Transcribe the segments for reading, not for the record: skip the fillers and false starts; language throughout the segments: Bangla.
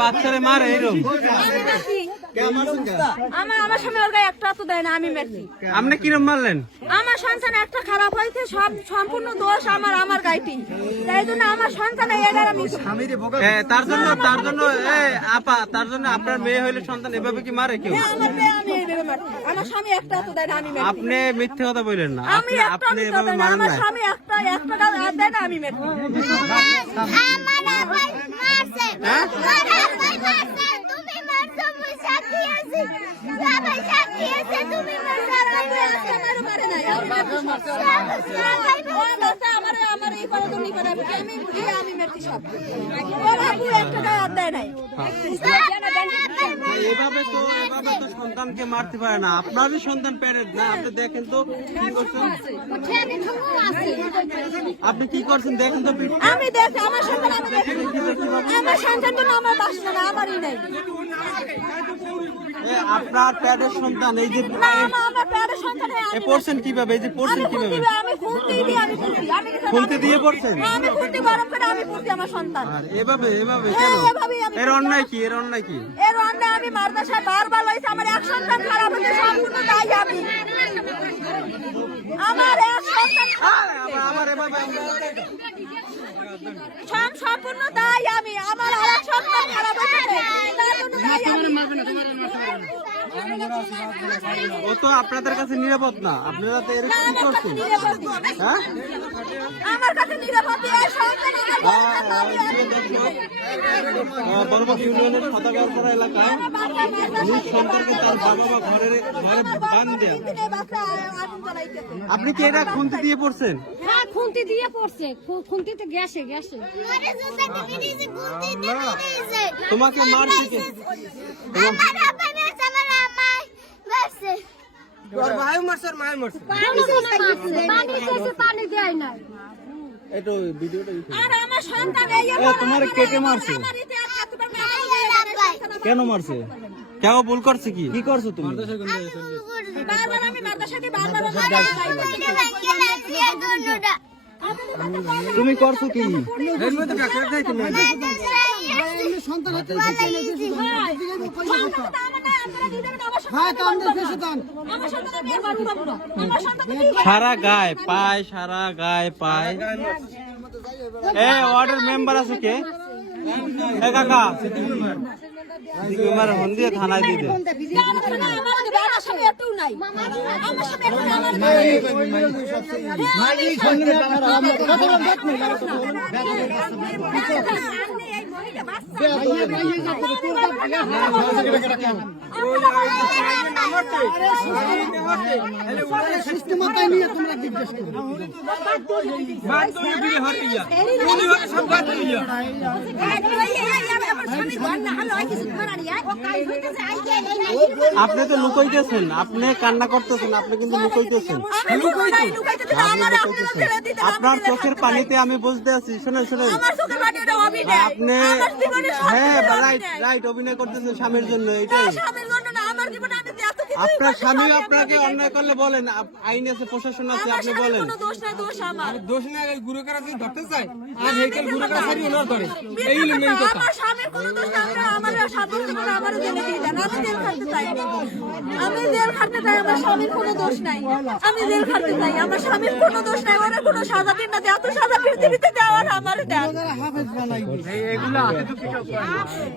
বাচ্চারে মারে এরকম আমার স্বামী ওর গায়ে একটা তো দেয় না, আমি মেরেছি। আপনি কিরম মারলেন? আমার সন্তান একটা খারাপ হয়েছে, সব সম্পূর্ণ দোষ আমার গাইটি। তাই জন্য আমার সন্তান তার জন্য আপা, তার জন্য আপনার মেয়ে হইলে সন্তান এভাবে কি মারে কেউ? আমার স্বামী একটা তো দেয় না, আমি মেরেছি। আপনি মিথ্যে কথা বললেন না, আমি আপনি এভাবে মারেন আমার না। স্বামী একটা দেয় না, আমি মেরেছি। এভাবে তো সন্তানকে মারতে পারে না। আপনারই সন্তান প্যারেন্ট না, আপনি দেখেন তো কি করছেন। আপনি কি করছেন দেখেন তো। আমি দেখি আমার সন্তান তো আমার বাসা না, আমারই নেই। আপনার প্যারেন্ট সন্তান এই যে পড়ছেন কিভাবে? এই যে পড়ছেন কিভাবে? খুলতে দিয়ে পড়ছেন? আমার সন্তান এভাবে কেন? এর অন্যায় কি? এর অন্যায় কি? এর অন্যায় আমি মাদ্রাসায় বারবার লইছি। আমার এক সন্তান খারাপ হয়েছে, সম্পূর্ণ দায়ী আমি। আমার এক সন্তান সম্পূর্ণ দায়ী আমি। আমার আর এক সন্তান খারাপ হয়েছে, তার জন্য দায়ী আমি। ও তো আপনাদের কাছে নিরাপদ না, আপনারা তো এরকম করছেন। হ্যাঁ, আমার কাছে নিরাপদ। বরবক ইউনিয়নের সাদাগাঁওপাড়া এলাকায় নিজ সন্তানকে তার বাবা মা ঘরে বান দেয়া। আপনি কি এটা খুন্তি দিয়ে পড়ছেন? হ্যাঁ, খুন্তি দিয়ে পড়ছে। খুন্তিতে গ্যাসে তোমাকে মারছে কে? পানি দেয় না। তোমার কেটে মারছে? কেন মারছে? কেউ ভুল করছে? কি করছো তুমি? তুমি করছো কি? সারা গায়ে পায়। ওয়ার্ডের মেম্বার আছে কে? কাকা হন দিয়ে থানায় দিয়ে আপনি তো লুকাইতেছেন, আপনি কান্না করতেছেন, আপনি কিন্তু লুকাইতেছেন। আপনার চোখের পানিতে আমি বুঝতে আছি। শোনেন আপনি হ্যাঁ রাইট অভিনয় করতেছেন স্বামীর জন্য। এটাই আপনার স্বামী আপনাকে অন্যায় করলে বলেন, আইন আছে, প্রশাসন আছে, আপনি বলেন। দোষ না গুরু করা যদি ধরতে চাই আর হেকেল গুরু করা সারি ওনার ধরে এই হলো মেইন কথা। আমার স্বামীর কোনো দোষ না, আমার সাবধান করে আমার জেলে দিয়ে দেন। আমি জেল খাটতে চাই, আমার স্বামীর কোনো দোষ নাই। আমি জেল খাটতে চাই, আমার স্বামীর কোনো দোষ নাই। ওরা কোনো সাজা দিন না, এত সাজা পৃথিবীতে দেওয়ার আমার দেন।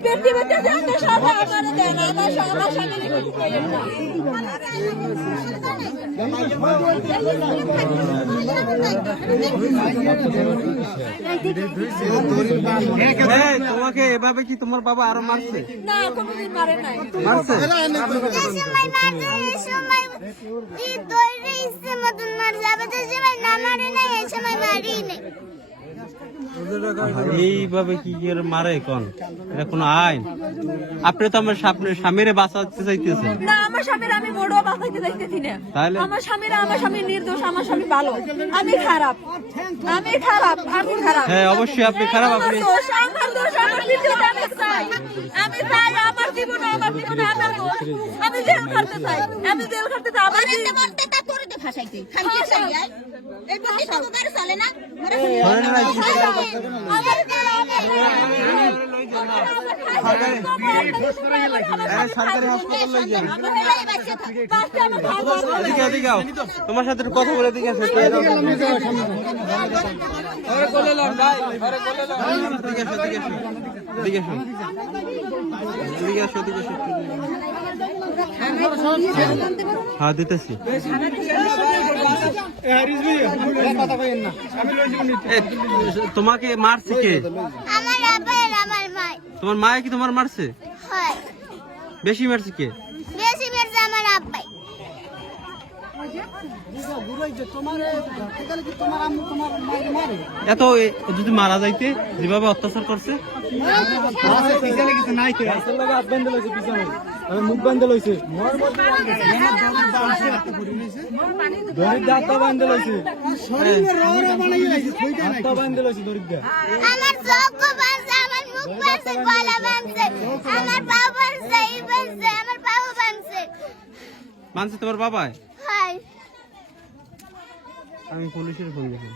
পৃথিবীতে যত সাজা আমার দেন, আমার স্বামীর তোমাকে এভাবে কি তোমার বাবা আরো মারছে? না, কোনোদিন মারে নাই। মারছে? এইভাবে কি মারে কোন? এটা কোন আইন? আপনি তো আমার স্বামীরে বাঁচাতে চাইতেছেন না। আমার স্বামীর আমি বড় বাঁচাইতে চাইতেছি না। আমার স্বামী নির্দোষ, আমার স্বামী ভালো, আমি খারাপ। হ্যাঁ, অবশ্যই আপনি খারাপ। আমার দোষ, আমার পৃথিবীতে আমি বিচার চাই। আমি চাই আমার জীবনে আমার দোষ। আমি জেল খাটতে চাই। আমি জেল খাটতে চাই। আমার সরকারি হাসপাতাল লই যান। এদিকে এদিকে আও। তোমার সাথে একটু কথা বলে দিকে আসো। ওরে কোলে লন ভাই, ওরে কোলে লন। এদিকে আসো, এদিকে আসো। এদিকে আসো। এদিকে আসো, এদিকে আসো। হ্যাঁ দিতেছি। এ, তোমাকে মারছে কে? আমার আব্বা আর আমার মা। তোমার মায়ে কি তোমার মারছে? হয় বেশি মারছে কে? বেশি মেরেছে আমার আব্বাই। এত যদি মারা যাইতে যেভাবে অত্যাচার করছে মুখ বান্ধে লইছে দরিদ্র হাত বান্ধে লইছে হাত বান্ধে লইছে দরিদ্র আমার চোখ বাঁধছে, আমার মুখ বাঁধছে, গলা বাঁধছে, আমার পা বাঁধছে, এই বাঁধছে, আমার পাও বাঁধছে। মানছে তোমার বাবাই? হয় আমি পুলিশের ফোন দিলাম।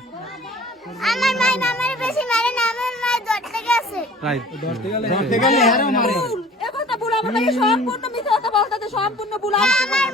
আমার মাই না আমার বেশি মারে না, আমার মা ধরতে গেছে। রাইট। ধরতে গেলে হেরো মারে একথা ভুল আমার কাছে সম্পূর্ণ মিথ্যা কথা বলতে সম্পূর্ণ ভুল। আমার